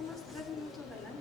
unos 3 minutos delante.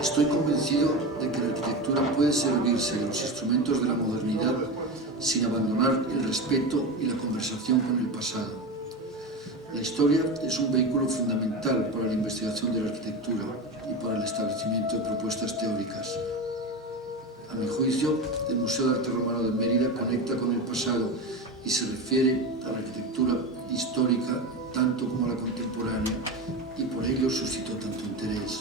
Estoy convencido de que la arquitectura puede servirse de los instrumentos de la modernidad sin abandonar el respeto y la conversación con el pasado. La historia es un vehículo fundamental para la investigación de la arquitectura y para el establecimiento de propuestas teóricas. A mi juicio, el Museo de Arte Romano de Mérida conecta con el pasado y se refiere a la arquitectura histórica tanto como a la contemporánea, y por ello suscitó tanto interés.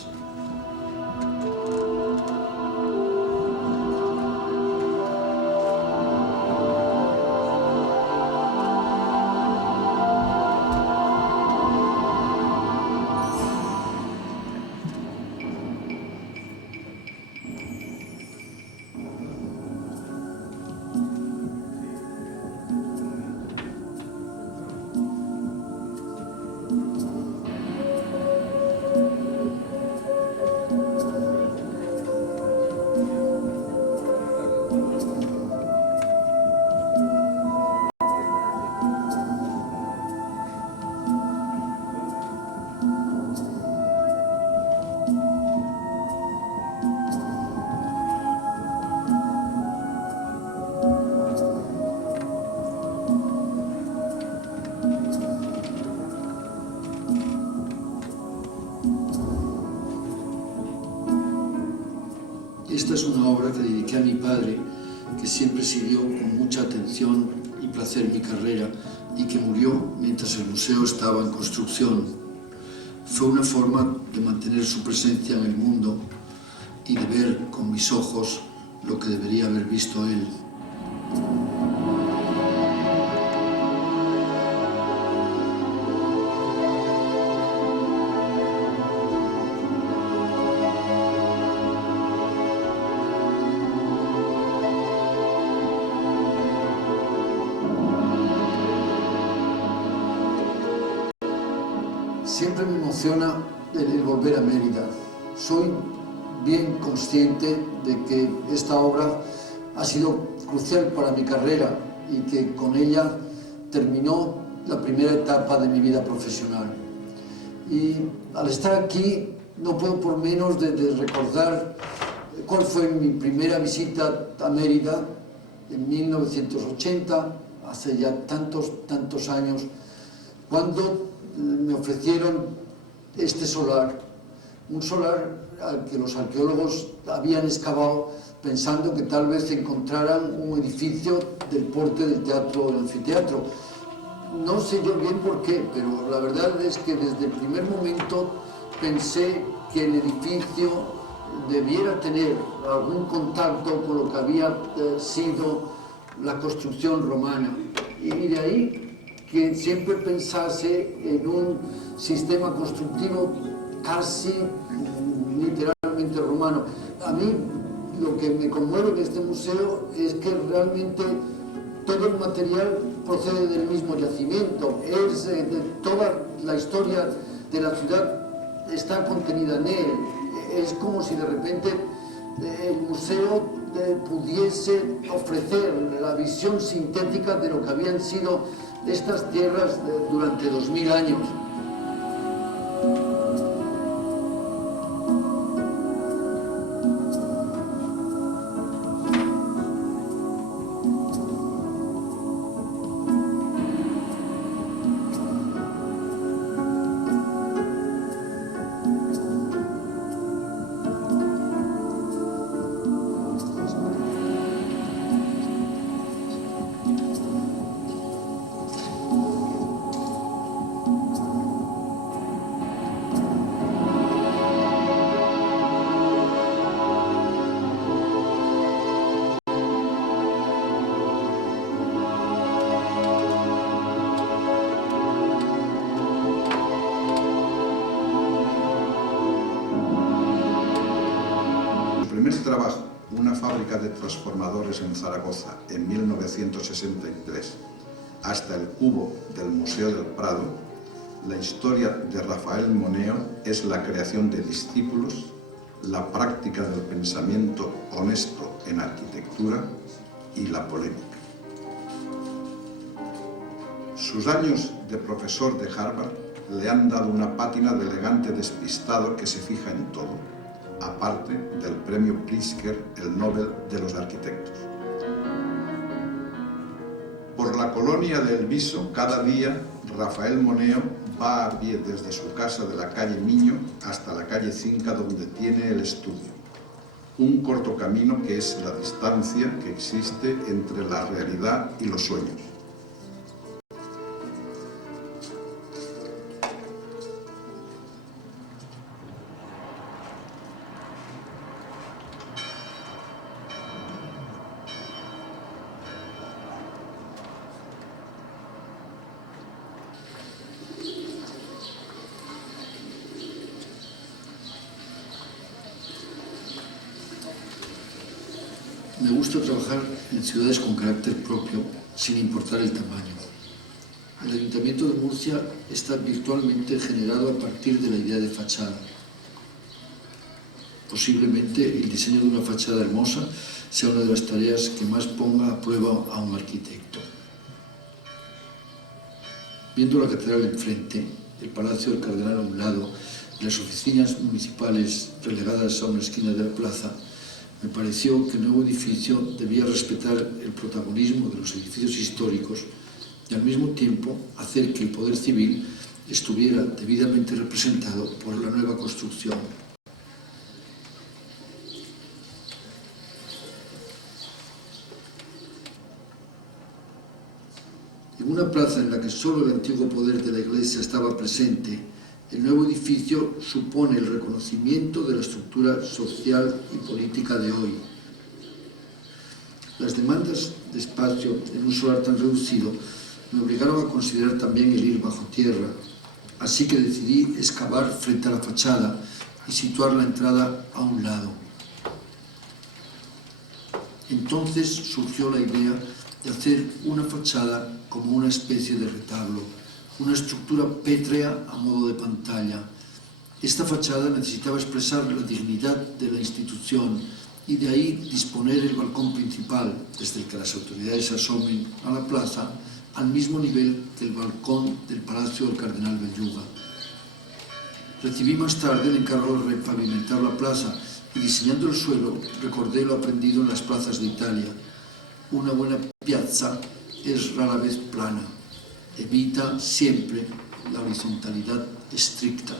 Esta es una obra que dediqué a mi padre, que siempre siguió con mucha atención y placer mi carrera y que murió mientras el museo estaba en construcción. Fue una forma de mantener su presencia en el mundo y de ver con mis ojos lo que debería haber visto él. Siempre me emociona el volver a Mérida. Soy bien consciente de que esta obra ha sido crucial para mi carrera y que con ella terminó la primera etapa de mi vida profesional. Y al estar aquí no puedo por menos de recordar cuál fue mi primera visita a Mérida en 1980, hace ya tantos años, cuando me ofrecieron este solar Un solar al que los arqueólogos habían excavado pensando que tal vez encontraran un edificio del porte del teatro o del anfiteatro. No sé yo bien por qué, pero la verdad es que desde el primer momento pensé que el edificio debiera tener algún contacto con lo que había sido la construcción romana. Y de ahí que siempre pensase en un sistema constructivo casi literalmente romano. A mí lo que me conmueve en este museo es que realmente todo el material procede del mismo yacimiento, toda la historia de la ciudad está contenida en él. Es como si de repente el museo pudiese ofrecer la visión sintética de lo que habían sido estas tierras durante 2000 años. Trabajo, una fábrica de transformadores en Zaragoza en 1963, hasta el cubo del Museo del Prado, la historia de Rafael Moneo es la creación de discípulos, la práctica del pensamiento honesto en arquitectura y la polémica. Sus años de profesor de Harvard le han dado una pátina de elegante despistado que se fija en todo, aparte del premio Pritzker, el Nobel de los arquitectos. Por la colonia de El Viso, cada día, Rafael Moneo va a pie desde su casa de la calle Miño hasta la calle Cinca, donde tiene el estudio. Un corto camino que es la distancia que existe entre la realidad y los sueños. Me gusta trabajar en ciudades con carácter propio, sin importar el tamaño. El Ayuntamiento de Murcia está virtualmente generado a partir de la idea de fachada. Posiblemente el diseño de una fachada hermosa sea una de las tareas que más ponga a prueba a un arquitecto. Viendo la catedral enfrente, el Palacio del Cardenal a un lado y las oficinas municipales relegadas a una esquina de la plaza, me pareció que el nuevo edificio debía respetar el protagonismo de los edificios históricos y al mismo tiempo hacer que el poder civil estuviera debidamente representado por la nueva construcción. En una plaza en la que solo el antiguo poder de la Iglesia estaba presente, el nuevo edificio supone el reconocimiento de la estructura social y política de hoy. Las demandas de espacio en un solar tan reducido me obligaron a considerar también el ir bajo tierra, así que decidí excavar frente a la fachada y situar la entrada a un lado. Entonces surgió la idea de hacer una fachada como una especie de retablo, una estructura pétrea a modo de pantalla. Esta fachada necesitaba expresar la dignidad de la institución y de ahí disponer el balcón principal, desde el que las autoridades asomen a la plaza, al mismo nivel que el balcón del Palacio del Cardenal Belluga. Recibí más tarde el encargo de repavimentar la plaza y diseñando el suelo recordé lo aprendido en las plazas de Italia. Una buena piazza es rara vez plana. Evita siempre la horizontalidad estricta.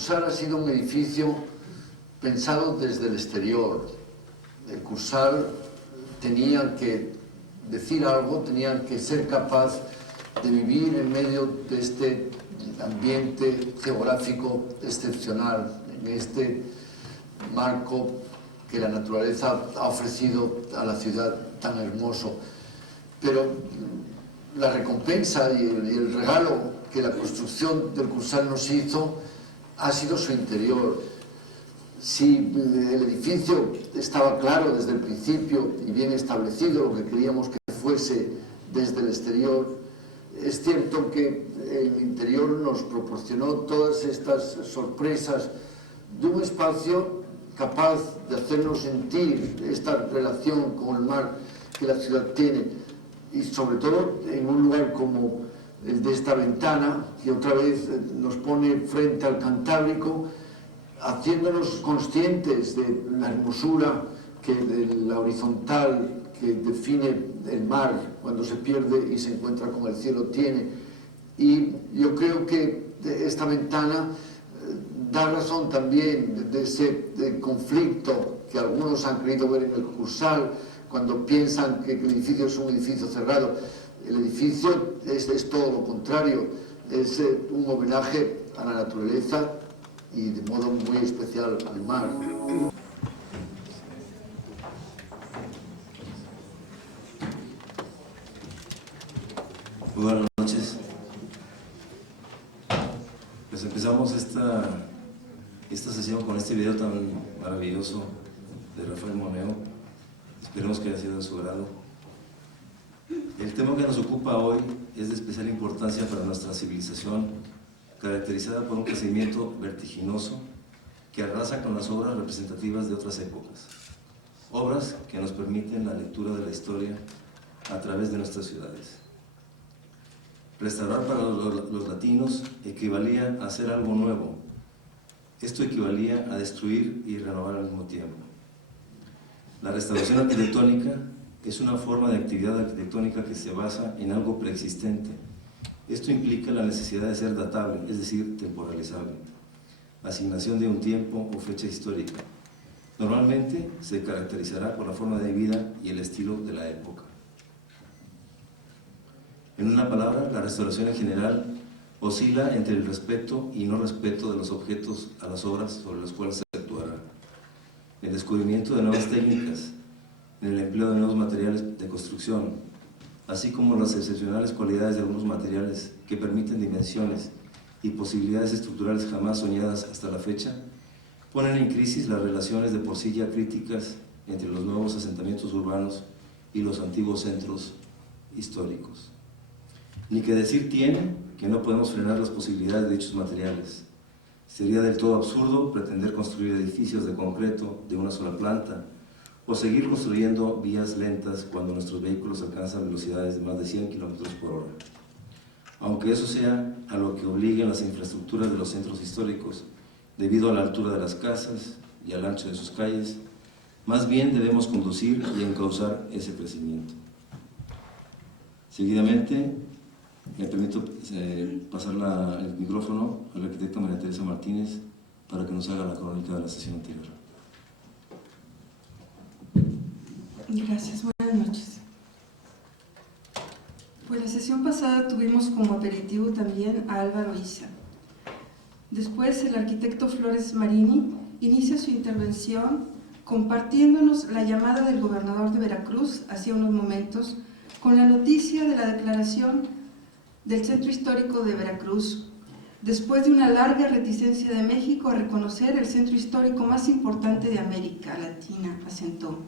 Cursal ha sido un edificio pensado desde el exterior. El Cursal tenía que decir algo, tenía que ser capaz de vivir en medio de este ambiente geográfico excepcional, en este marco que la naturaleza ha ofrecido a la ciudad tan hermoso. Pero la recompensa y el regalo que la construcción del Cursal nos hizo ha sido su interior. Si el edificio estaba claro desde el principio y bien establecido lo que queríamos que fuese desde el exterior, es cierto que el interior nos proporcionó todas estas sorpresas de un espacio capaz de hacernos sentir esta relación con el mar que la ciudad tiene, y sobre todo en un lugar como el de esta ventana, que otra vez nos pone frente al Cantábrico, haciéndonos conscientes de la hermosura de la horizontal que define el mar cuando se pierde y se encuentra con el cielo tiene. Y yo creo que esta ventana da razón también de ese conflicto que algunos han querido ver en el Cursal cuando piensan que el edificio es un edificio cerrado. El edificio es todo lo contrario, es un homenaje a la naturaleza y de modo muy especial al mar. Muy buenas noches. Pues empezamos esta sesión con este video tan maravilloso de Rafael Moneo. Esperemos que haya sido de su agrado. El tema que nos ocupa hoy es de especial importancia para nuestra civilización, caracterizada por un crecimiento vertiginoso que arrasa con las obras representativas de otras épocas, obras que nos permiten la lectura de la historia a través de nuestras ciudades. Restaurar para los latinos equivalía a hacer algo nuevo. Esto equivalía a destruir y renovar al mismo tiempo. La restauración arquitectónica es una forma de actividad arquitectónica que se basa en algo preexistente. Esto implica la necesidad de ser datable, es decir, temporalizable. Asignación de un tiempo o fecha histórica. Normalmente se caracterizará por la forma de vida y el estilo de la época. En una palabra, la restauración en general oscila entre el respeto y no respeto de los objetos a las obras sobre las cuales se actuará, el descubrimiento de nuevas técnicas, en el empleo de nuevos materiales de construcción, así como las excepcionales cualidades de algunos materiales que permiten dimensiones y posibilidades estructurales jamás soñadas hasta la fecha, ponen en crisis las relaciones de por sí ya críticas entre los nuevos asentamientos urbanos y los antiguos centros históricos. Ni que decir tiene que no podemos frenar las posibilidades de dichos materiales. Sería del todo absurdo pretender construir edificios de concreto de una sola planta o seguir construyendo vías lentas cuando nuestros vehículos alcanzan velocidades de más de 100 km por hora. Aunque eso sea a lo que obliguen las infraestructuras de los centros históricos, debido a la altura de las casas y al ancho de sus calles, más bien debemos conducir y encauzar ese crecimiento. Seguidamente, me permito pasar el micrófono a la arquitecta María Teresa Martínez para que nos haga la crónica de la sesión anterior. Gracias, buenas noches. Pues la sesión pasada tuvimos como aperitivo también a Álvaro Isa. Después el arquitecto Flores Marini inicia su intervención compartiéndonos la llamada del gobernador de Veracruz hace unos momentos con la noticia de la declaración del Centro Histórico de Veracruz, después de una larga reticencia de México a reconocer el centro histórico más importante de América Latina, asentó.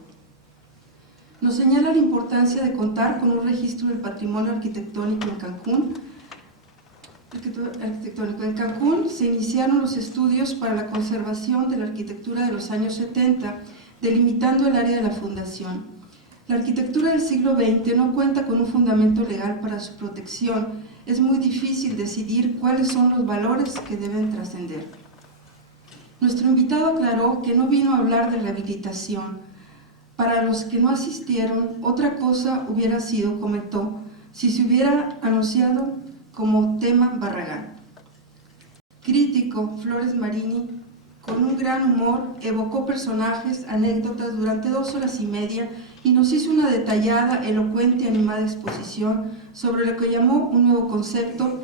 Nos señala la importancia de contar con un registro del patrimonio arquitectónico en Cancún. En Cancún se iniciaron los estudios para la conservación de la arquitectura de los años 70, delimitando el área de la fundación. La arquitectura del siglo XX no cuenta con un fundamento legal para su protección. Es muy difícil decidir cuáles son los valores que deben trascender. Nuestro invitado aclaró que no vino a hablar de rehabilitación. Para los que no asistieron, otra cosa hubiera sido, comentó, si se hubiera anunciado como tema Barragán. crítico Flores Marini, con un gran humor, evocó personajes, anécdotas durante 2 horas y media y nos hizo una detallada, elocuente y animada exposición sobre lo que llamó un nuevo concepto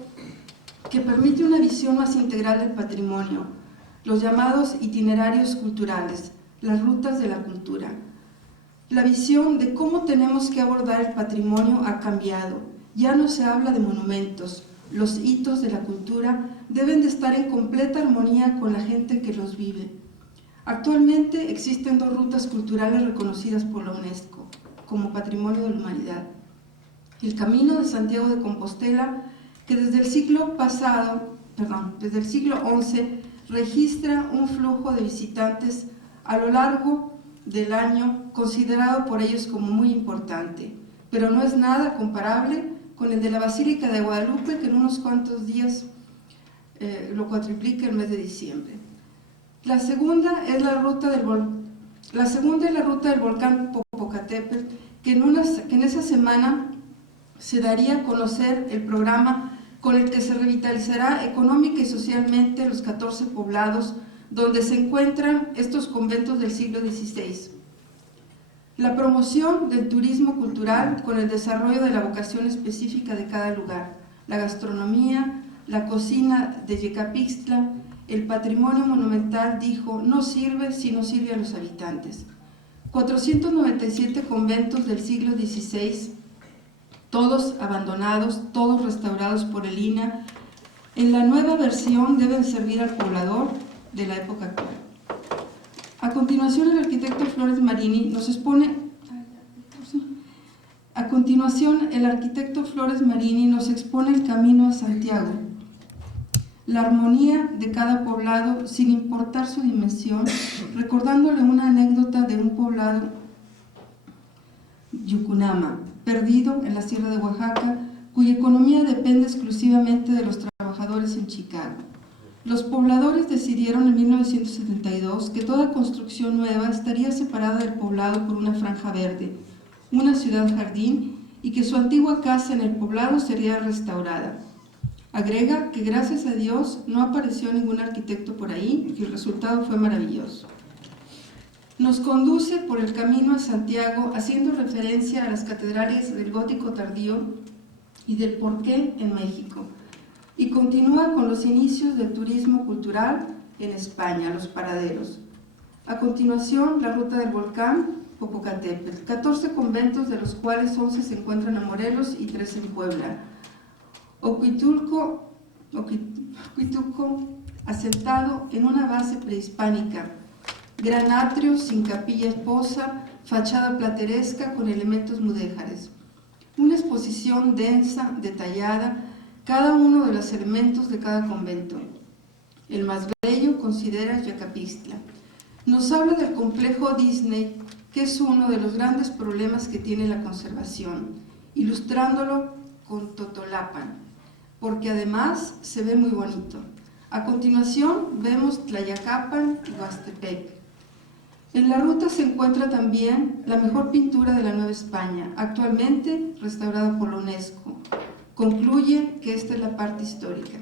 que permite una visión más integral del patrimonio, los llamados itinerarios culturales, las rutas de la cultura. La visión de cómo tenemos que abordar el patrimonio ha cambiado. Ya no se habla de monumentos. Los hitos de la cultura deben de estar en completa armonía con la gente que los vive. Actualmente existen 2 rutas culturales reconocidas por la UNESCO como Patrimonio de la Humanidad. El Camino de Santiago de Compostela, que desde el siglo XI registra un flujo de visitantes a lo largo del año considerado por ellos como muy importante, pero no es nada comparable con el de la Basílica de Guadalupe, que en unos cuantos días lo cuatriplica el mes de diciembre. La segunda es la ruta del volcán Popocatépetl, que en esa semana se daría a conocer el programa con el que se revitalizará económica y socialmente los 14 poblados donde se encuentran estos conventos del siglo XVI. La promoción del turismo cultural con el desarrollo de la vocación específica de cada lugar, la gastronomía, la cocina de Yecapixtla, el patrimonio monumental, dijo, no sirve si no sirve a los habitantes. 497 conventos del siglo XVI, todos abandonados, todos restaurados por el INAH, en la nueva versión deben servir al poblador de la época actual. A continuación, el arquitecto Flores Marini nos expone el camino a Santiago, la armonía de cada poblado sin importar su dimensión, recordándole una anécdota de un poblado Yucunama, perdido en la sierra de Oaxaca, cuya economía depende exclusivamente de los trabajadores en Chicago. Los pobladores decidieron en 1972 que toda construcción nueva estaría separada del poblado por una franja verde, una ciudad jardín, y que su antigua casa en el poblado sería restaurada. Agrega que gracias a Dios no apareció ningún arquitecto por ahí y el resultado fue maravilloso. Nos conduce por el camino a Santiago haciendo referencia a las catedrales del gótico tardío y del porqué en México, y continúa con los inicios del turismo cultural en España, los paraderos. A continuación, la ruta del volcán Popocatépetl, 14 conventos, de los cuales 11 se encuentran en Morelos y 3 en Puebla. Oquitulco, asentado en una base prehispánica, gran atrio sin capilla esposa, fachada plateresca con elementos mudéjares. Una exposición densa, detallada, cada uno de los elementos de cada convento. El más bello considera Yecapixtla. Nos habla del complejo Disney, que es uno de los grandes problemas que tiene la conservación, ilustrándolo con Totolapan, porque además se ve muy bonito. A continuación vemos Tlayacapan y Huastepec. En la ruta se encuentra también la mejor pintura de la Nueva España, actualmente restaurada por la UNESCO. Concluye que esta es la parte histórica.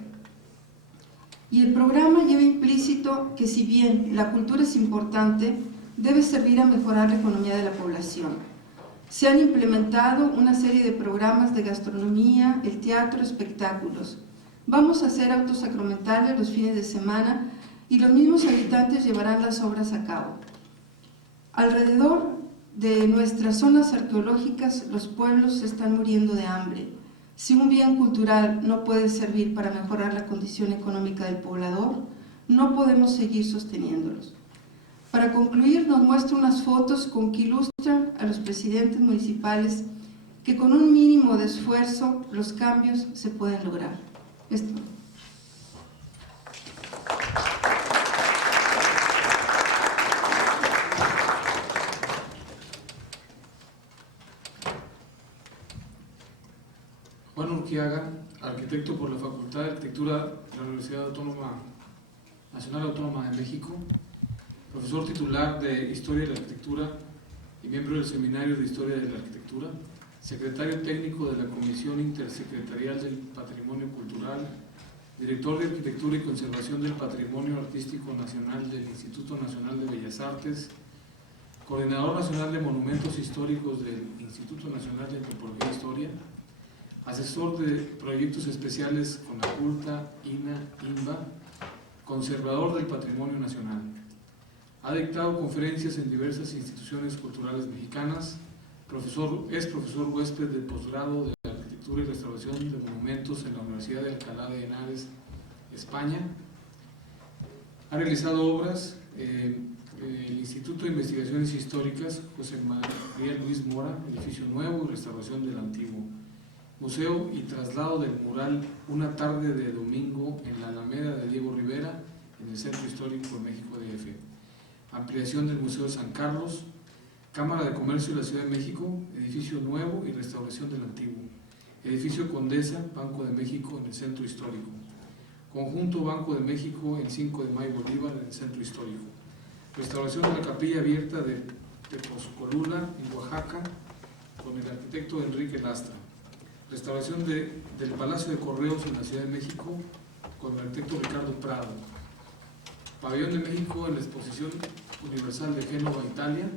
Y el programa lleva implícito que si bien la cultura es importante, debe servir a mejorar la economía de la población. Se han implementado una serie de programas de gastronomía, el teatro, espectáculos. Vamos a hacer autos sacramentales los fines de semana y los mismos habitantes llevarán las obras a cabo. Alrededor de nuestras zonas arqueológicas, los pueblos se están muriendo de hambre. Si un bien cultural no puede servir para mejorar la condición económica del poblador, no podemos seguir sosteniéndolos. Para concluir, nos muestra unas fotos con que ilustran a los presidentes municipales que con un mínimo de esfuerzo los cambios se pueden lograr. Esto. Juan Urquiaga, arquitecto por la Facultad de Arquitectura de la Universidad Nacional Autónoma de México, profesor titular de Historia de la Arquitectura y miembro del Seminario de Historia de la Arquitectura, secretario técnico de la Comisión Intersecretarial del Patrimonio Cultural director de Arquitectura y Conservación del Patrimonio Artístico Nacional del Instituto Nacional de Bellas Artes, coordinador nacional de Monumentos Históricos del Instituto Nacional de Antropología e Historia, asesor de proyectos especiales con la CULTA, INA, INBA, conservador del Patrimonio Nacional. Ha dictado conferencias en diversas instituciones culturales mexicanas, es profesor huésped del posgrado de Arquitectura y Restauración de Monumentos en la Universidad de Alcalá de Henares, España. Ha realizado obras el Instituto de Investigaciones Históricas José María Luis Mora, edificio nuevo y restauración del antiguo. Museo y traslado del mural Una tarde de domingo en la Alameda de Diego Rivera, en el Centro Histórico de México DF. Ampliación del Museo de San Carlos. Cámara de Comercio de la Ciudad de México, edificio nuevo y restauración del antiguo. Edificio Condesa, Banco de México, en el Centro Histórico. Conjunto Banco de México en 5 de Mayo Bolívar, en el Centro Histórico. Restauración de la Capilla Abierta de Tepozcolula, en Oaxaca, con el arquitecto Enrique Lastra. Restauración del Palacio de Correos en la Ciudad de México, con el arquitecto Ricardo Prado. Pabellón de México en la Exposición Universal de Génova, Italia.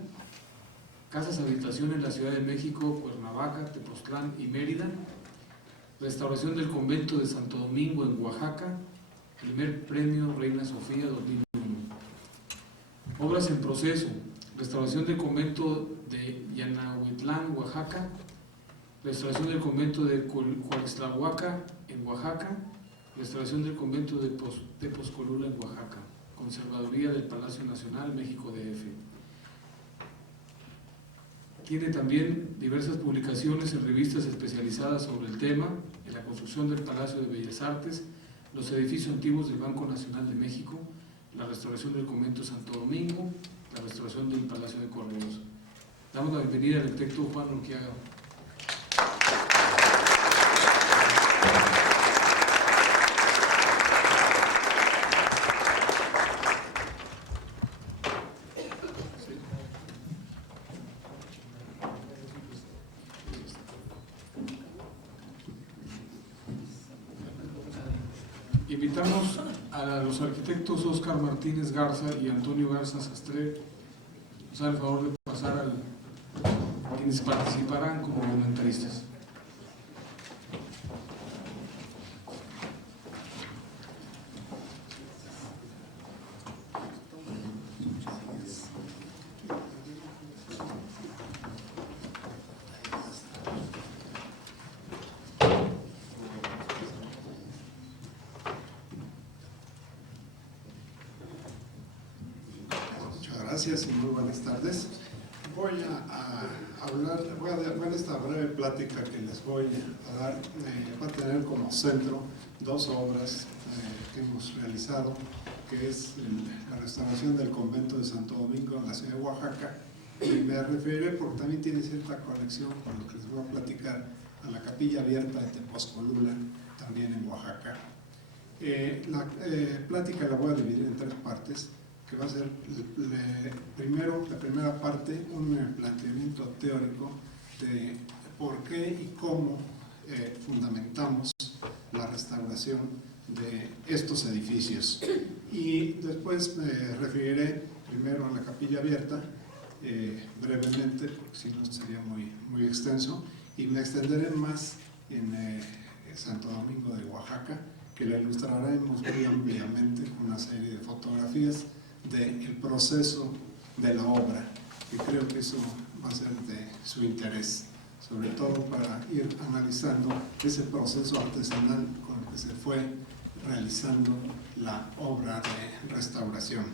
Casas habitación en la Ciudad de México, Cuernavaca, Tepoztlán y Mérida. Restauración del Convento de Santo Domingo en Oaxaca. Primer Premio Reina Sofía 2001. Obras en proceso. Restauración del Convento de Yanahuatlán, Oaxaca. Restauración del Convento de Coaxtlahuaca en Oaxaca. Restauración del Convento de Tepozcolula en Oaxaca. Conservaduría del Palacio Nacional, México DF. Tiene también diversas publicaciones en revistas especializadas sobre el tema, en la construcción del Palacio de Bellas Artes, los edificios antiguos del Banco Nacional de México, la restauración del Convento de Santo Domingo, la restauración del Palacio de Correos. Damos la bienvenida al arquitecto Juan Urquiaga. Invitamos a los arquitectos Óscar Martínez Garza y Antonio Garza Sastre. Nos hagan el favor de pasar a quienes participarán como comentaristas. Gracias y muy buenas tardes. Voy a hablar, esta breve plática que les voy a dar va a tener como centro dos obras que hemos realizado, que es la restauración del Convento de Santo Domingo en la ciudad de Oaxaca, y me referiré, porque también tiene cierta conexión con lo que les voy a platicar, a la Capilla Abierta de Tepozcolula, también en Oaxaca. La plática la voy a dividir en tres partes, que va a ser la primera parte, un planteamiento teórico de por qué y cómo fundamentamos la restauración de estos edificios. Y después me referiré primero a la Capilla Abierta, brevemente, porque si no sería muy extenso, y me extenderé más en Santo Domingo de Oaxaca, que la ilustraremos muy ampliamente con una serie de fotografías del proceso de la obra, y creo que eso va a ser de su interés, sobre todo para ir analizando ese proceso artesanal con el que se fue realizando la obra de restauración.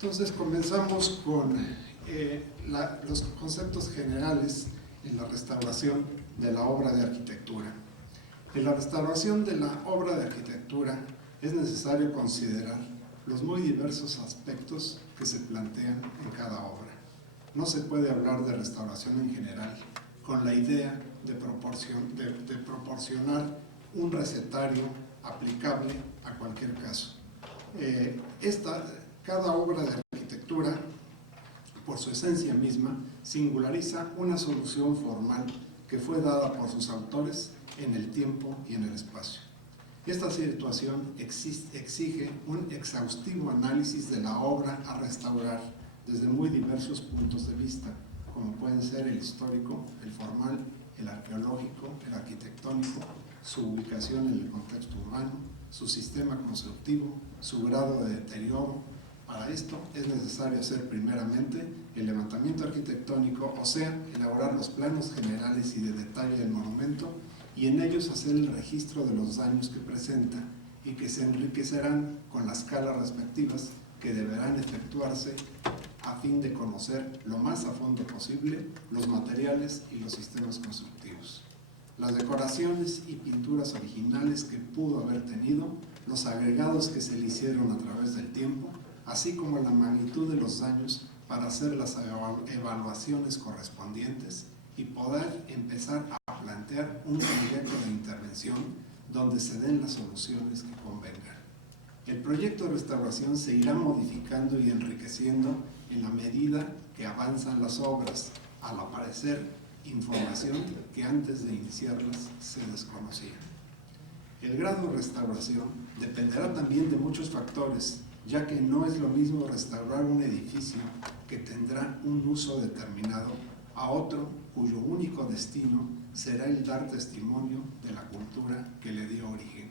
Entonces comenzamos con los conceptos generales en la restauración de la obra de arquitectura. En la restauración de la obra de arquitectura es necesario considerar los muy diversos aspectos que se plantean en cada obra. No se puede hablar de restauración en general con la idea de proporcionar un recetario aplicable a cualquier caso. Cada obra de arquitectura, por su esencia misma, singulariza una solución formal que fue dada por sus autores en el tiempo y en el espacio. Esta situación exige un exhaustivo análisis de la obra a restaurar desde muy diversos puntos de vista, como pueden ser el histórico, el formal, el arqueológico, el arquitectónico, su ubicación en el contexto urbano, su sistema constructivo, su grado de deterioro. Para esto es necesario hacer primeramente el levantamiento arquitectónico, o sea, elaborar los planos generales y de detalle del monumento, y en ellos hacer el registro de los daños que presenta y que se enriquecerán con las escalas respectivas que deberán efectuarse a fin de conocer lo más a fondo posible los materiales y los sistemas constructivos, las decoraciones y pinturas originales que pudo haber tenido, los agregados que se le hicieron a través del tiempo, así como la magnitud de los daños para hacer las evaluaciones correspondientes y poder empezar a plantear un proyecto de intervención donde se den las soluciones que convengan. El proyecto de restauración se irá modificando y enriqueciendo en la medida que avanzan las obras, al aparecer información que antes de iniciarlas se desconocía. El grado de restauración dependerá también de muchos factores, ya que no es lo mismo restaurar un edificio que tendrá un uso determinado a otro cuyo único destino será el dar testimonio de la cultura que le dio origen.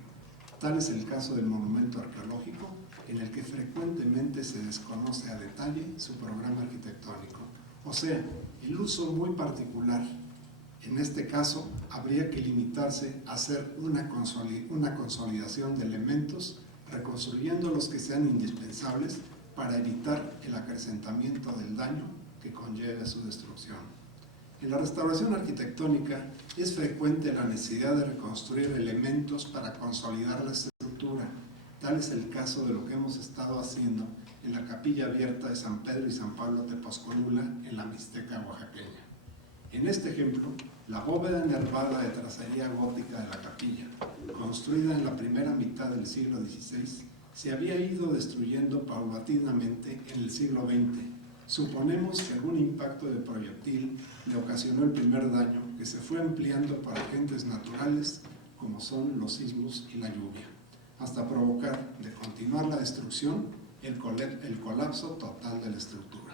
Tal es el caso del monumento arqueológico, en el que frecuentemente se desconoce a detalle su programa arquitectónico, o sea, el uso muy particular. En este caso, habría que limitarse a hacer una consolidación de elementos, reconstruyendo los que sean indispensables para evitar el acrecentamiento del daño que conlleve su destrucción. En la restauración arquitectónica es frecuente la necesidad de reconstruir elementos para consolidar la estructura. Tal es el caso de lo que hemos estado haciendo en la capilla abierta de San Pedro y San Pablo Tepozcolula en la Mixteca oaxaqueña. En este ejemplo, la bóveda enervada de tracería gótica de la capilla, construida en la primera mitad del siglo XVI, se había ido destruyendo paulatinamente en el siglo XX. Suponemos que algún impacto de proyectil le ocasionó el primer daño, que se fue ampliando por agentes naturales como son los sismos y la lluvia, hasta provocar, de continuar la destrucción, el colapso total de la estructura.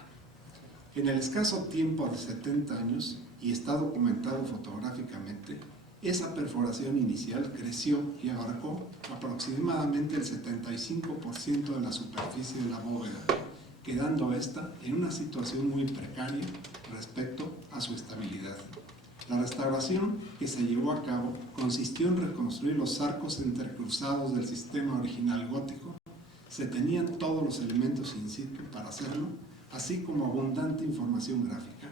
En el escaso tiempo de 70 años, y está documentado fotográficamente, esa perforación inicial creció y abarcó aproximadamente el 75% de la superficie de la bóveda, quedando esta en una situación muy precaria respecto a su estabilidad. La restauración que se llevó a cabo consistió en reconstruir los arcos entrecruzados del sistema original gótico. Se tenían todos los elementos in situ para hacerlo, así como abundante información gráfica.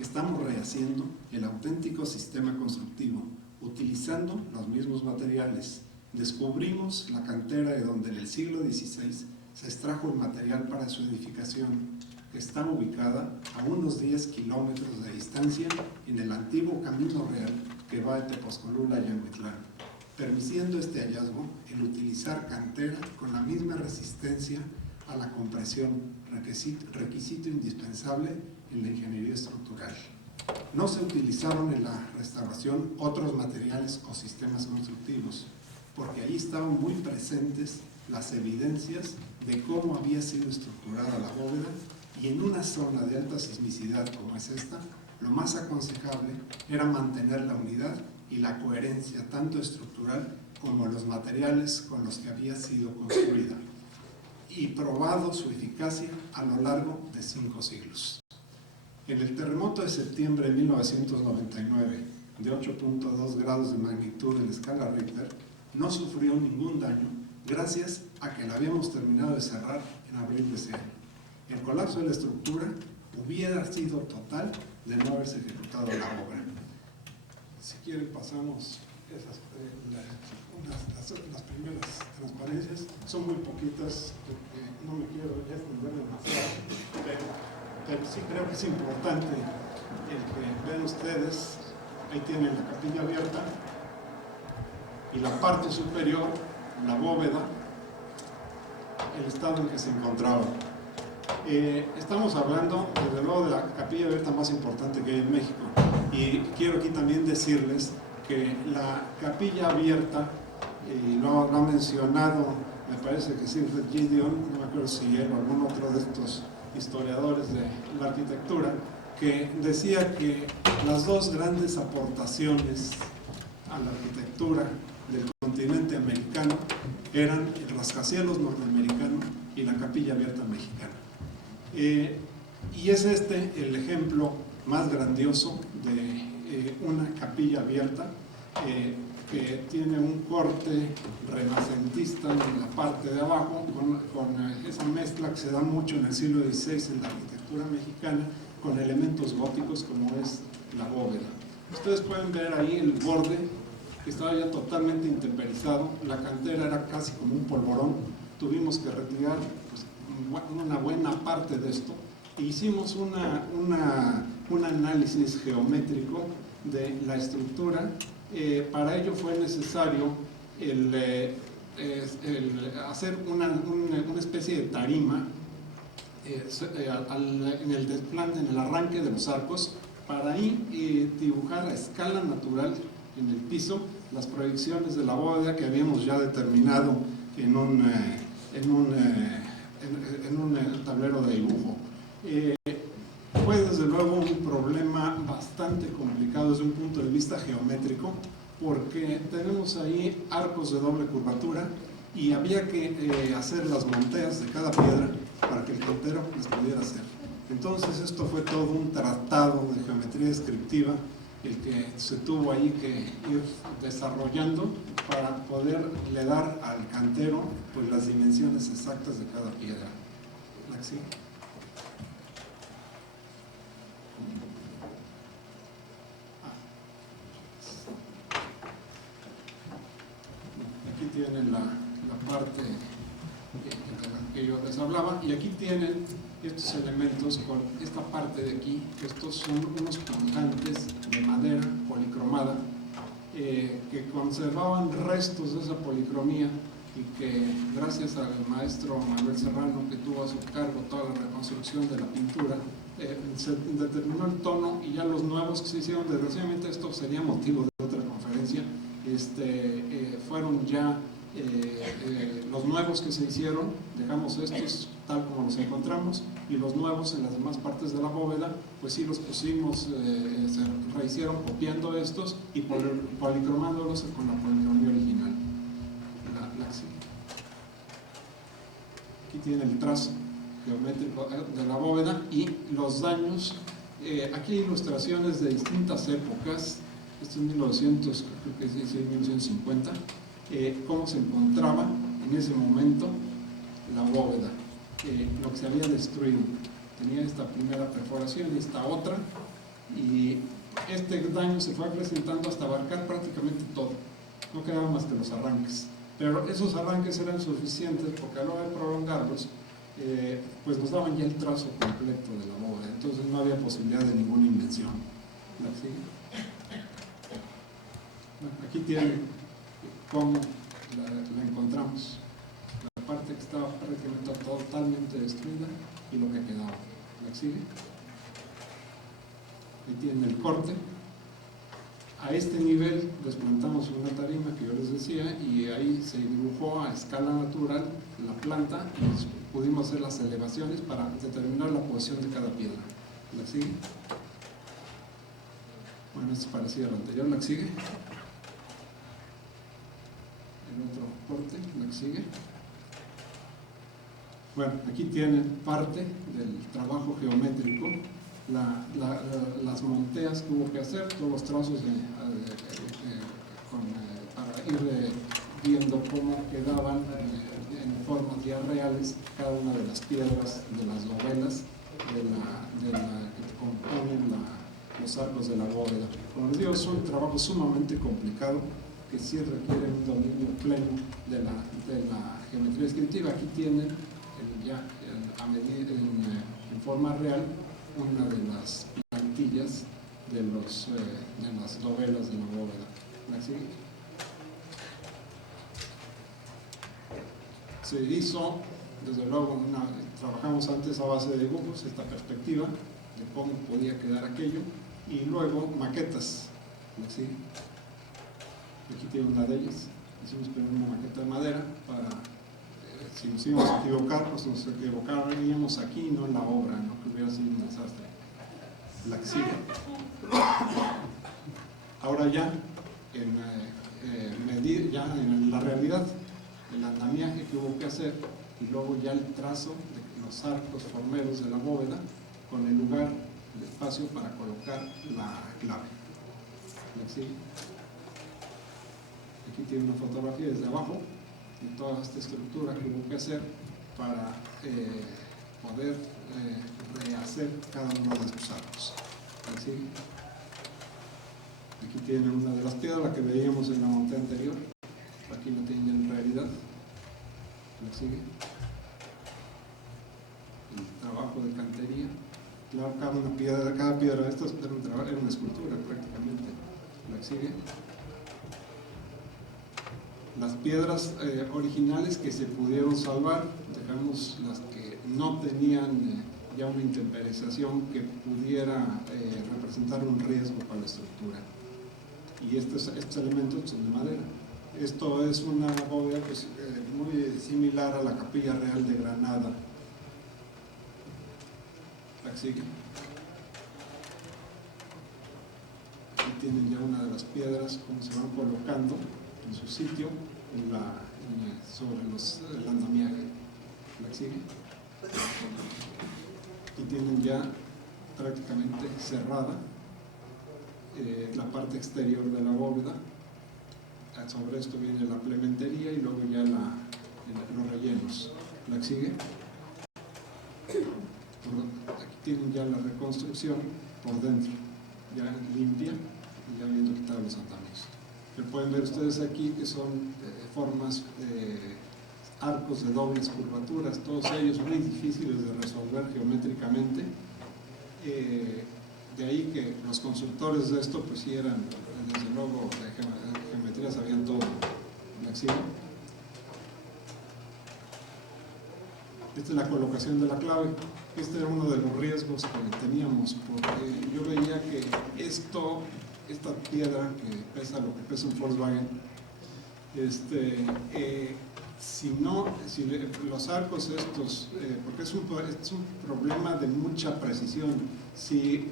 Estamos rehaciendo el auténtico sistema constructivo, utilizando los mismos materiales. Descubrimos la cantera de donde en el siglo XVI se extrajo el material para su edificación, que está ubicada a unos 10 kilómetros de distancia en el antiguo camino real que va de Tepozcolula a Yanguitlán, permitiendo este hallazgo el utilizar cantera con la misma resistencia a la compresión, requisito indispensable en la ingeniería estructural. No se utilizaron en la restauración otros materiales o sistemas constructivos, porque ahí estaban muy presentes las evidencias de cómo había sido estructurada la bóveda, y en una zona de alta sismicidad como es esta, lo más aconsejable era mantener la unidad y la coherencia tanto estructural como los materiales con los que había sido construida, y probado su eficacia a lo largo de 5 siglos. En el terremoto de septiembre de 1999, de 8.2 grados de magnitud en escala Richter, no sufrió ningún daño gracias a que la habíamos terminado de cerrar en abril de ese año. El colapso de la estructura hubiera sido total de no haberse ejecutado la obra. Si quieren pasamos las primeras transparencias, son muy poquitas porque no me quiero ya extender demasiado, pero sí creo que es importante el que vean ustedes. Ahí tienen la capilla abierta y la parte superior, la bóveda, el estado en que se encontraba. Estamos hablando desde luego de la capilla abierta más importante que hay en México, y quiero aquí también decirles que la capilla abierta y lo ha mencionado, me parece que Wilfred Gideon, no me acuerdo si él o algún otro de estos historiadores de la arquitectura, que decía que las dos grandes aportaciones a la arquitectura del continente americano eran el rascacielos norteamericano y la capilla abierta mexicana. Y es este el ejemplo más grandioso de una capilla abierta que tiene un corte renacentista en la parte de abajo, con esa mezcla que se da mucho en el siglo XVI en la arquitectura mexicana, con elementos góticos como es la bóveda. Ustedes pueden ver ahí el borde que estaba ya totalmente intemperizado, la cantera era casi como un polvorón, tuvimos que retirar pues, una buena parte de esto e hicimos un análisis geométrico de la estructura. Para ello fue necesario hacer una especie de tarima en el desplante, en el arranque de los arcos, para ahí dibujar a escala natural en el piso las proyecciones de la bóveda que habíamos ya determinado en un tablero de dibujo. Fue desde luego un problema bastante complicado desde un punto de vista geométrico, porque tenemos ahí arcos de doble curvatura y había que hacer las monteas de cada piedra para que el cantero las pudiera hacer. Entonces esto fue todo un tratado de geometría descriptiva el que se tuvo ahí que ir desarrollando para poderle dar al cantero pues las dimensiones exactas de cada piedra. ¿Sí? Aquí tienen la parte de la que yo les hablaba, y aquí tienen estos elementos con esta parte de aquí. Estos son unos punjantes de madera policromada que conservaban restos de esa policromía y que gracias al maestro Manuel Serrano, que tuvo a su cargo toda la reconstrucción de la pintura, se determinó el tono, y ya los nuevos que se hicieron, desgraciadamente esto sería motivo de otra conferencia, fueron ya los nuevos que se hicieron, dejamos estos tal como los encontramos, y los nuevos en las demás partes de la bóveda, pues sí los pusimos, se rehicieron copiando estos y policromándolos con la policromía original. Aquí tiene el trazo geométrico de la bóveda y los daños. Aquí hay ilustraciones de distintas épocas. Esto es 1900, creo que es 1950, cómo se encontraba en ese momento la bóveda, lo que se había destruido. Tenía esta primera perforación y esta otra, y este daño se fue acrecentando hasta abarcar prácticamente todo. No quedaban más que los arranques, pero esos arranques eran suficientes porque a la hora de prolongarlos, pues nos daban ya el trazo completo de la bóveda, entonces no había posibilidad de ninguna invención. ¿Sí? Aquí tienen cómo la encontramos, la parte que estaba prácticamente totalmente destruida y lo que quedaba. ¿La sigue? Ahí tienen el corte. A este nivel desplantamos una tarima que yo les decía, y ahí se dibujó a escala natural la planta y pudimos hacer las elevaciones para determinar la posición de cada piedra. ¿La sigue? Bueno, esto es parecido al anterior. ¿La sigue? Otro corte, la que sigue. Bueno, aquí tienen parte del trabajo geométrico, las monteas que hubo que hacer, todos los trazos para ir viendo cómo quedaban en formas ya reales cada una de las piedras de las dovelas que componen los arcos de la bóveda. Como les digo, es un trabajo sumamente complicado que sí requiere un dominio pleno de la geometría descriptiva. Aquí tienen ya a medir en forma real una de las plantillas de las dovelas de la bóveda. ¿Así? Se hizo, desde luego, trabajamos antes a base de dibujos, esta perspectiva de cómo podía quedar aquello, y luego maquetas. ¿Sí? Aquí tiene una de ellas, hicimos primero una maqueta de madera para, si nos íbamos a equivocar, pues nos equivocaríamos aquí, no en la obra, ¿no? Que hubiera sido un desastre. La que sigue. Ahora ya, medir ya en la realidad, el andamiaje que hubo que hacer y luego ya el trazo de los arcos formeros de la bóveda con el lugar, el espacio para colocar la clave. ¿Sí? Aquí tiene una fotografía desde abajo de toda esta estructura que hubo que hacer para poder rehacer cada uno de estos arcos. ¿Sí? Aquí tienen una de las piedras, la que veíamos en la montaña anterior. Aquí la tienen en realidad. ¿La sigue? El trabajo de cantería. Claro, cada piedra de estas era una escultura prácticamente. ¿La sigue? Las piedras originales que se pudieron salvar, dejamos las que no tenían ya una intemperización que pudiera representar un riesgo para la estructura. Y estos elementos son de madera. Esto es una bóveda pues, muy similar a la Capilla Real de Granada. La que sigue. Aquí tienen ya una de las piedras, como se van colocando en su sitio sobre el andamiaje. La que sigue. Y tienen ya prácticamente cerrada la parte exterior de la bóveda. Sobre esto viene la plementería y luego ya los rellenos. ¿La que sigue? Aquí tienen ya la reconstrucción por dentro, ya limpia y ya habiendo quitado los andamios. Que pueden ver ustedes aquí que son formas, arcos de dobles curvaturas, todos ellos muy difíciles de resolver geométricamente. De ahí que los constructores de esto pues sí eran, desde luego, de geometría sabían todo. Esta es la colocación de la clave. Este era uno de los riesgos que teníamos, porque yo veía que esta piedra que pesa lo que pesa un Volkswagen, si los arcos estos, porque es un problema de mucha precisión, si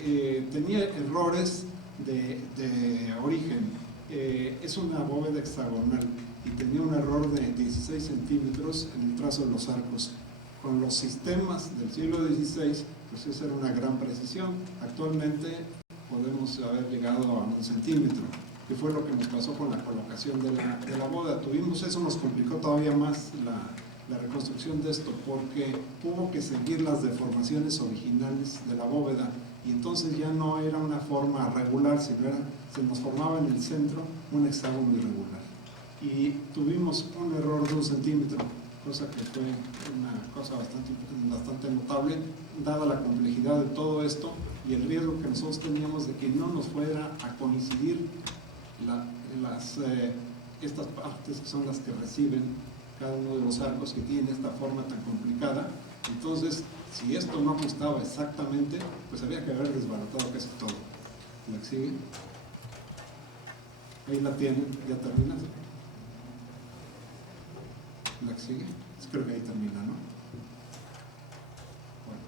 tenía errores de origen, es una bóveda hexagonal y tenía un error de 16 centímetros en el trazo de los arcos. Con los sistemas del siglo XVI, pues esa era una gran precisión. Actualmente podemos haber llegado a 1 centímetro, que fue lo que nos pasó con la colocación de la bóveda. Eso nos complicó todavía más la reconstrucción de esto, porque hubo que seguir las deformaciones originales de la bóveda, y entonces ya no era una forma regular, sino se nos formaba en el centro un hexágono irregular. Y tuvimos un error de 1 centímetro, cosa que fue una cosa bastante notable, dada la complejidad de todo esto y el riesgo que nosotros teníamos de que no nos fuera a coincidir estas partes que son las que reciben cada uno de los arcos, que tienen esta forma tan complicada. Entonces, si esto no ajustaba exactamente, pues había que haber desbaratado casi todo. ¿La que sigue? Ahí la tienen, ya termina. ¿La que sigue? Creo que ahí termina, ¿no? Bueno,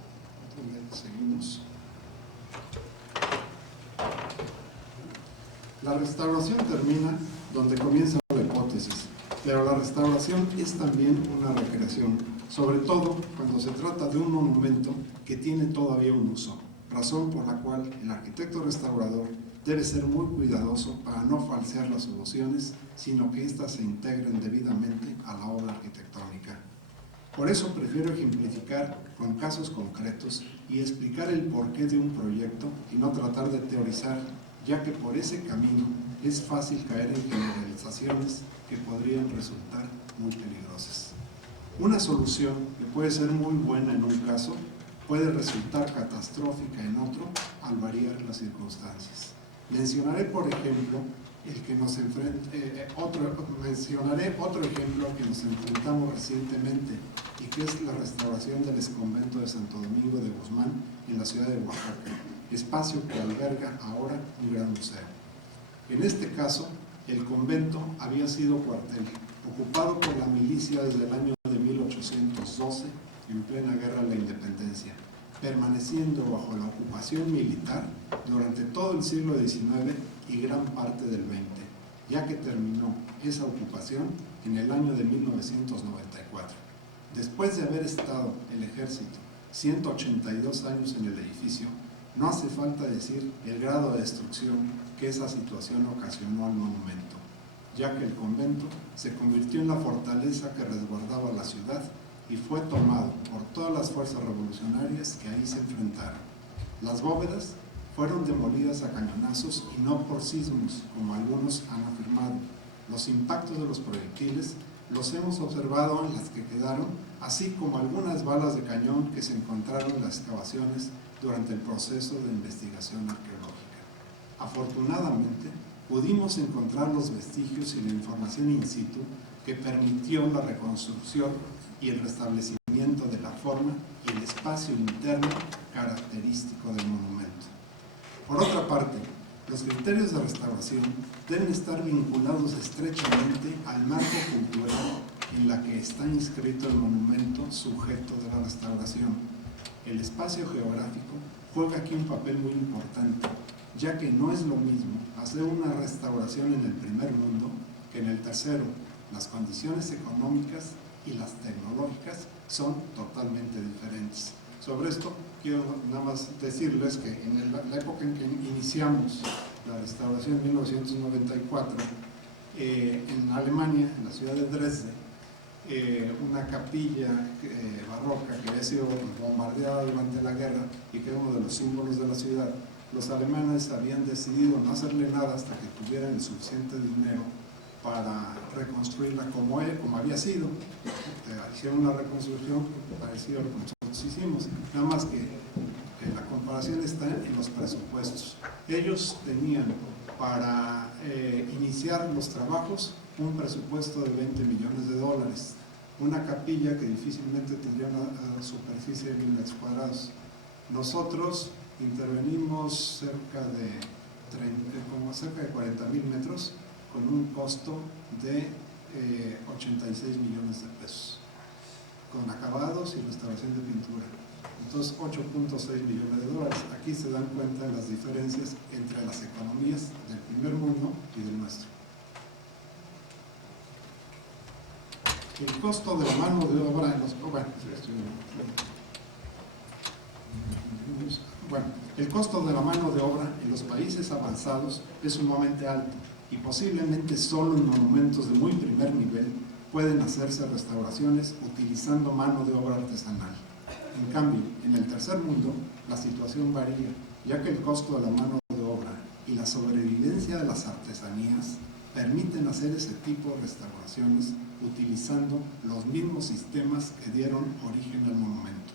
entonces seguimos. La restauración termina donde comienza la hipótesis, pero la restauración es también una recreación, sobre todo cuando se trata de un monumento que tiene todavía un uso, razón por la cual el arquitecto restaurador debe ser muy cuidadoso para no falsear las soluciones, sino que éstas se integren debidamente a la obra arquitectónica. Por eso prefiero ejemplificar con casos concretos y explicar el porqué de un proyecto y no tratar de teorizar, ya que por ese camino es fácil caer en generalizaciones que podrían resultar muy peligrosas. Una solución que puede ser muy buena en un caso puede resultar catastrófica en otro al variar las circunstancias. Mencionaré, por ejemplo, mencionaré otro ejemplo al que nos enfrentamos recientemente y que es la restauración del exconvento de Santo Domingo de Guzmán en la ciudad de Oaxaca, espacio que alberga ahora un gran museo. En este caso, El convento había sido cuartel, ocupado por la milicia desde el año de 1812, en plena guerra de la independencia, permaneciendo bajo la ocupación militar durante todo el siglo XIX y gran parte del XX, ya que terminó esa ocupación en el año de 1994. Después de haber estado el ejército 182 años en el edificio, no hace falta decir el grado de destrucción que esa situación ocasionó al monumento, ya que el convento se convirtió en la fortaleza que resguardaba la ciudad y fue tomado por todas las fuerzas revolucionarias que ahí se enfrentaron. Las bóvedas fueron demolidas a cañonazos y no por sismos, como algunos han afirmado. Los impactos de los proyectiles los hemos observado en las que quedaron, así como algunas balas de cañón que se encontraron en las excavaciones durante el proceso de investigación arqueológica. Afortunadamente, pudimos encontrar los vestigios y la información in situ que permitió la reconstrucción y el restablecimiento de la forma y el espacio interno característico del monumento. Por otra parte, los criterios de restauración deben estar vinculados estrechamente al marco cultural en la que está inscrito el monumento sujeto de la restauración. El espacio geográfico juega aquí un papel muy importante, ya que no es lo mismo hacer una restauración en el primer mundo que en el tercero. Las condiciones económicas y las tecnológicas son totalmente diferentes. Sobre esto quiero nada más decirles que en la época en que iniciamos la restauración en 1994, en Alemania, en la ciudad de Dresde, una capilla barroca que había sido bombardeada durante la guerra y que era uno de los símbolos de la ciudad, los alemanes habían decidido no hacerle nada hasta que tuvieran el suficiente dinero para reconstruirla como había sido. Hicieron una reconstrucción parecida a lo que nosotros hicimos, nada más que la comparación está en los presupuestos. Ellos tenían para iniciar los trabajos un presupuesto de 20 millones de dólares, una capilla que difícilmente tendría una superficie de 1000 metros cuadrados. Nosotros intervenimos cerca de 40,000 metros con un costo de 86 millones de pesos, con acabados y restauración de pintura. Entonces, 8.6 millones de dólares. Aquí se dan cuenta de las diferencias entre las economías del primer mundo y del nuestro. El costo de la mano de obra en los... el costo de la mano de obra en los países avanzados es sumamente alto y posiblemente solo en monumentos de muy primer nivel pueden hacerse restauraciones utilizando mano de obra artesanal. En cambio, en el tercer mundo, la situación varía, ya que el costo de la mano de obra y la sobrevivencia de las artesanías permiten hacer ese tipo de restauraciones utilizando los mismos sistemas que dieron origen al monumento.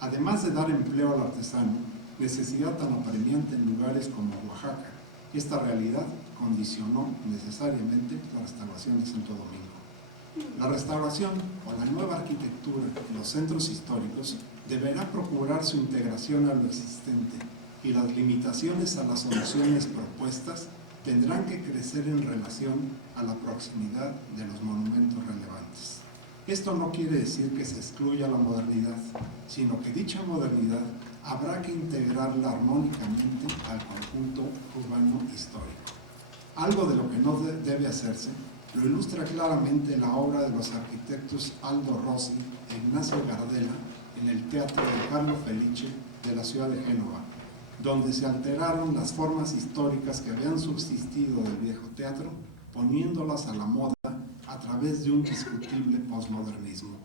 Además de dar empleo al artesano, necesidad tan apremiante en lugares como Oaxaca, esta realidad condicionó necesariamente la restauración de Santo Domingo. La restauración o la nueva arquitectura de los centros históricos deberá procurar su integración a lo existente y las limitaciones a las soluciones propuestas tendrán que crecer en relación a la proximidad de los monumentos relevantes. Esto no quiere decir que se excluya la modernidad, sino que dicha modernidad habrá que integrarla armónicamente al conjunto urbano histórico. Algo de lo que no debe hacerse lo ilustra claramente la obra de los arquitectos Aldo Rossi e Ignacio Gardella en el Teatro de Carlo Felice de la ciudad de Génova, donde se alteraron las formas históricas que habían subsistido del viejo teatro, poniéndolas a la moda a través de un discutible posmodernismo.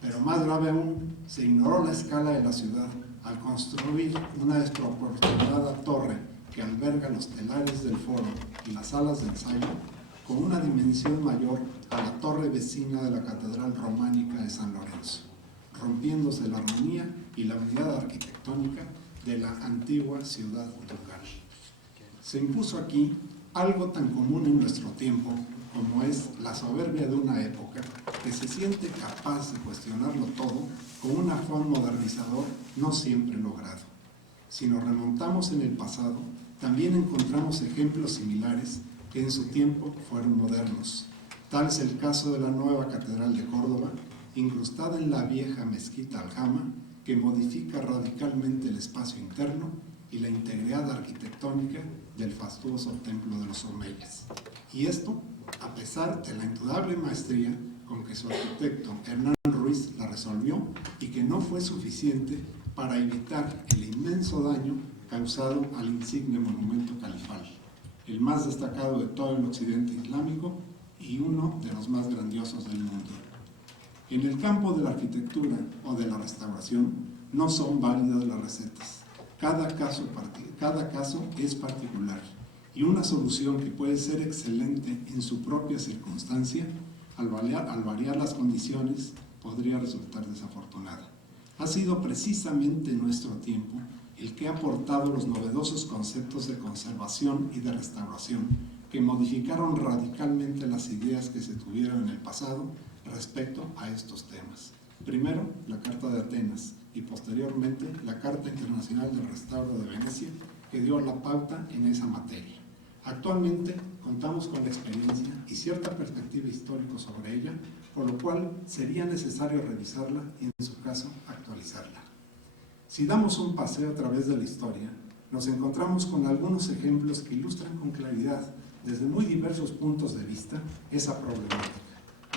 Pero más grave aún, se ignoró la escala de la ciudad al construir una desproporcionada torre que alberga los telares del foro y las salas de ensayo con una dimensión mayor a la torre vecina de la Catedral Románica de San Lorenzo, rompiéndose la armonía y la unidad arquitectónica de la antigua ciudad ducal. Se impuso aquí algo tan común en nuestro tiempo como es la soberbia de una época que se siente capaz de cuestionarlo todo con un afán modernizador no siempre logrado. Si nos remontamos en el pasado, también encontramos ejemplos similares que en su tiempo fueron modernos. Tal es el caso de la nueva Catedral de Córdoba, incrustada en la vieja mezquita Aljama, que modifica radicalmente el espacio interno y la integridad arquitectónica del fastuoso Templo de los Omeyas. Y esto, a pesar de la indudable maestría con que su arquitecto Hernán Ruiz la resolvió y que no fue suficiente para evitar el inmenso daño causado al insigne monumento califal, el más destacado de todo el occidente islámico y uno de los más grandiosos del mundo. En el campo de la arquitectura o de la restauración no son válidas las recetas. Cada caso es particular y una solución que puede ser excelente en su propia circunstancia, al variar las condiciones, podría resultar desafortunada. Ha sido precisamente nuestro tiempo el que ha aportado los novedosos conceptos de conservación y de restauración que modificaron radicalmente las ideas que se tuvieron en el pasado respecto a estos temas. Primero, la Carta de Atenas y posteriormente la Carta Internacional del Restauro de Venecia, que dio la pauta en esa materia. Actualmente contamos con la experiencia y cierta perspectiva histórica sobre ella, por lo cual sería necesario revisarla y, en su caso, actualizarla. Si damos un paseo a través de la historia, nos encontramos con algunos ejemplos que ilustran con claridad, desde muy diversos puntos de vista, esa problemática.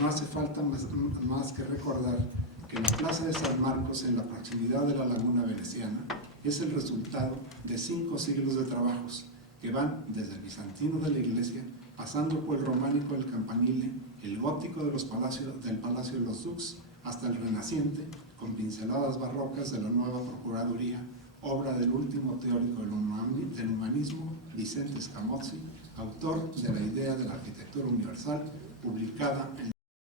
No hace falta más que recordar que la Plaza de San Marcos, en la proximidad de la Laguna Veneciana, es el resultado de 5 siglos de trabajos que van desde el bizantino de la iglesia, pasando por el románico del campanile, el gótico del Palacio de los Dux, hasta el renaciente, con pinceladas barrocas de la nueva Procuraduría, obra del último teórico del humanismo, Vicente Scamozzi, autor de la idea de la arquitectura universal, publicada en